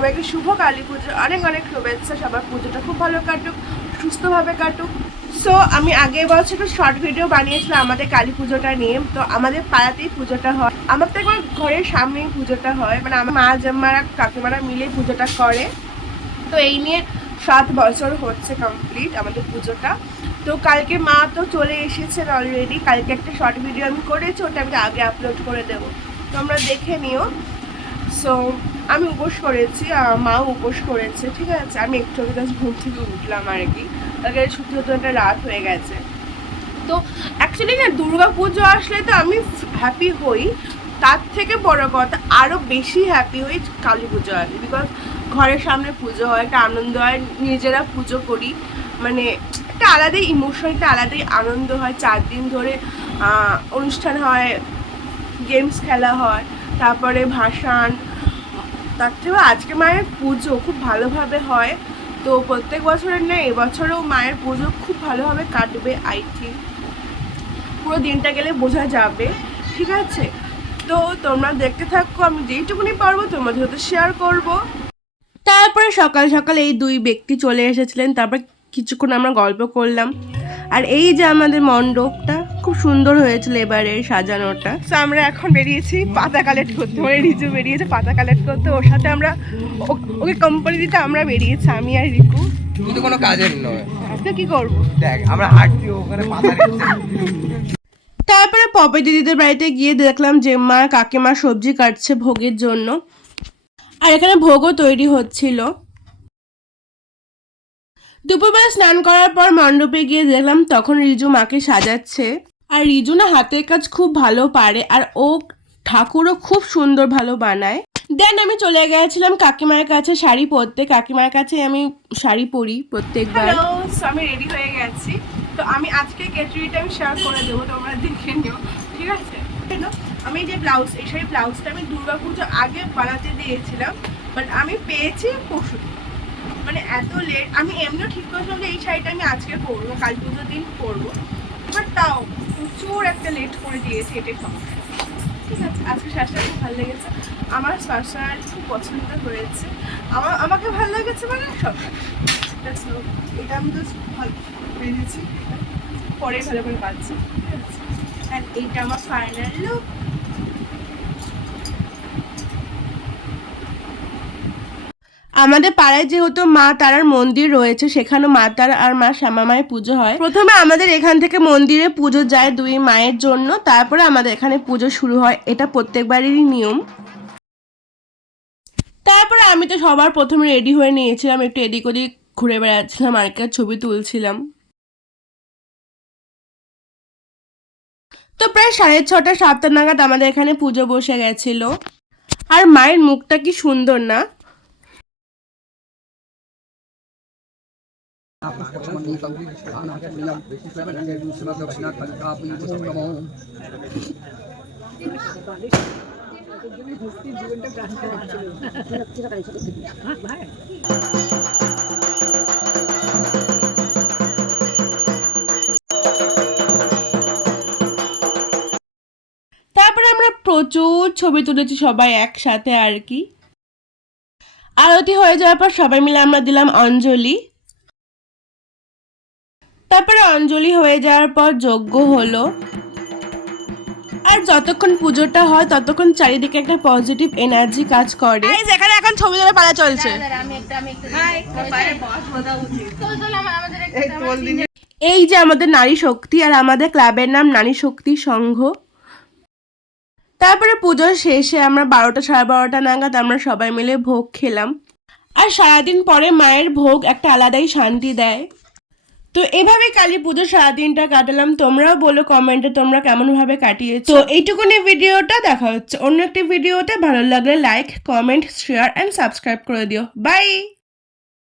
সবাইকে শুভ কালী পুজো, অনেক অনেক শুভেচ্ছা। সবার পুজোটা খুব ভালো কাটুক, সুস্থভাবে কাটুক। সো আমি আগের বছর একটা শর্ট ভিডিও বানিয়েছিলাম আমাদের কালী পুজোটা নিয়ে। তো আমাদের পাড়াতেই পুজোটা হয়, আমার তো একবার ঘরের সামনেই পুজোটা হয়, মানে আমার মা জাম্মারা কাকিমারা মিলে পুজোটা করে। তো এই নিয়ে 7 বছর হচ্ছে কমপ্লিট আমাদের পুজোটা। তো কালকে মা তো চলে এসেছেন অলরেডি। কালকে একটা শর্ট ভিডিও আমি করেছি, ওটা আমি আগে আপলোড করে দেবো, তোমরা দেখে নিও। সো আমি উপোস করেছি, মাও উপোস করেছে, ঠিক আছে। আমি একটু আগে জাস্ট ঘুম থেকে উঠলাম আর কি, তাকে ছুটি হতে একটা রাত হয়ে গেছে। তো অ্যাকচুয়ালি না, দুর্গা পুজো আসলে তো আমি হ্যাপি হই, তার থেকে বড় কথা আরও বেশি হ্যাপি হই কালী পুজো আসলে। বিকজ ঘরের সামনে পুজো হয়, একটা আনন্দ হয়, নিজেরা পুজো করি, মানে একটা আলাদাই ইমোশন, একটা আলাদাই আনন্দ হয়। 4 দিন ধরে অনুষ্ঠান হয়, গেমস খেলা হয়, তারপরে ভাসান, তার থেকে আজকে মায়ের পুজো খুব ভালোভাবে হয়। তো প্রত্যেক বছরের না, এবছরেও মায়ের পুজো খুব ভালোভাবে কাটবে আই থিঙ্ক, পুরো দিনটা গেলে বোঝা যাবে, ঠিক আছে। তো তোমরা দেখতে থাকো, আমি যেইটুকুনি পারবো তোমাদের সাথে শেয়ার করব। তারপরে সকাল সকাল এই দুই ব্যক্তি চলে এসেছিলেন, তারপর কিছুক্ষণ আমরা গল্প করলাম। আর এই যে আমাদের মণ্ডপটা খুব সুন্দর হয়েছিল এবারে সাজানোটা। তো আমরা এখন বেরিয়েছি পাতা কালেক্ট করতে, মানে রিজু বেরিয়েছে পাতা কালেক্ট করতে, ওর সাথে আমরা ওকে কোম্পানি দিতে আমরা বেরিয়েছি, আমি আর রিকু। তুই তো কোনো কাজের নয়, তো কি করবো, দেখ আমরা হাঁটছি ওখানে পাতা তারপরে পপি দিদিদের বাড়িতে গিয়ে দেখলাম যে মা কাকিমা সবজি কাটছে ভোগের জন্য, আর এখানে ভোগও তৈরি হচ্ছিল। দুপুরবেলা স্নান করার পর মণ্ডপে গিয়ে দেখলাম তখন রিজু মাকে সাজাচ্ছে। আর রিজু না হাতের কাজ খুব ভালো পারে, আর ও ঠাকুরও খুব সুন্দর ভালো বানায়। দেন আমি চলে গেছিলাম কাকিমার কাছে শাড়ি পরতে, কাকিমার কাছে আমি শাড়ি পরি প্রত্যেকবার। আমি রেডি হয়ে গেছি, তো আমি আজকে গেটরিটা আমি শেয়ার করে দেবো, তোমরা দেখে নিও, ঠিক আছে। আমি যে ব্লাউজ, এই শাড়ি ব্লাউজটা আমি দুর্গাপুজো আগে বানাতে দিয়েছিলাম, বাট আমি পেয়েছি পরশু, মানে এত লেট। আমি এমনিও ঠিক করেছিলাম যে এই শাড়িটা আমি আজকে পরবো, কাল পুজোর দিন পরবো, বাট তাও প্রচুর একটা লেট করে দিয়েছি, এটাই সমস্যা, ঠিক আছে। আজকে শাড়িটা খুব ভালো লেগেছে, আমার পার্সোনালি খুব পছন্দ হয়েছে, আমাকে ভালো লেগেছে, মানে সব। এটা আমি জাস্ট ভালো বেরিয়েছি, পরে ভালো করে পাচ্ছি, ঠিক আছে। আর এইটা আমার ফাইনাল লুক। আমাদের পাড়ায় যেহেতু মা তারার মন্দির রয়েছে, সেখানে মা তারা আর মা শ্যামা মায়ের পুজো হয়। প্রথমে আমাদের এখান থেকে মন্দিরে পুজো যায় দুই মায়ের জন্য, তারপরে আমাদের এখানে পুজো শুরু হয়, এটা প্রত্যেকবারেরই নিয়ম। তারপরে আমি তো সবার প্রথমে রেডি হয়ে নিয়েছিলাম, একটু এদিক ওদিক ঘুরে বেড়াচ্ছিলাম আর কি, ছবি তুলছিলাম। তো প্রায় 6:30 7টা নাগাদ আমাদের এখানে পুজো বসে গেছিল। আর মায়ের মুখটা কি সুন্দর না। তারপরে আমরা প্রচুর ছবি তুলেছি সবাই একসাথে আর কি। আরতি হয়ে যাওয়ার পর সবাই মিলে আমরা দিলাম অঞ্জলি। তারপরে অঞ্জলি হয়ে যাওয়ার পর যজ্ঞ হলো। আর যতক্ষণ পুজোটা হয় ততক্ষণ চারিদিকে একটা পজিটিভ এনার্জি কাজ করে। এখানে এখন ছবি তোলা পালা চলছে। এই যে আমাদের নারী শক্তি, আর আমাদের ক্লাবের নাম নারী শক্তি সংঘ। তারপরে পুজোর শেষে আমরা 12টা 12:30 নাগাদ আমরা সবাই মিলে ভোগ খেলাম। আর সারাদিন পরে মায়ের ভোগ একটা আলাদাই শান্তি দেয়। তো এভাবে কালী পুজো সারাদিনটা কাটালাম। তোমরাও বলো কমেন্টে তোমরা কেমন ভাবে কাটিয়েছো। তো এইটুকুনি ভিডিওটা, দেখা হচ্ছে অন্য একটি ভিডিওতে। ভালো লাগলে like, comment, share and subscribe করে দিও। বাই।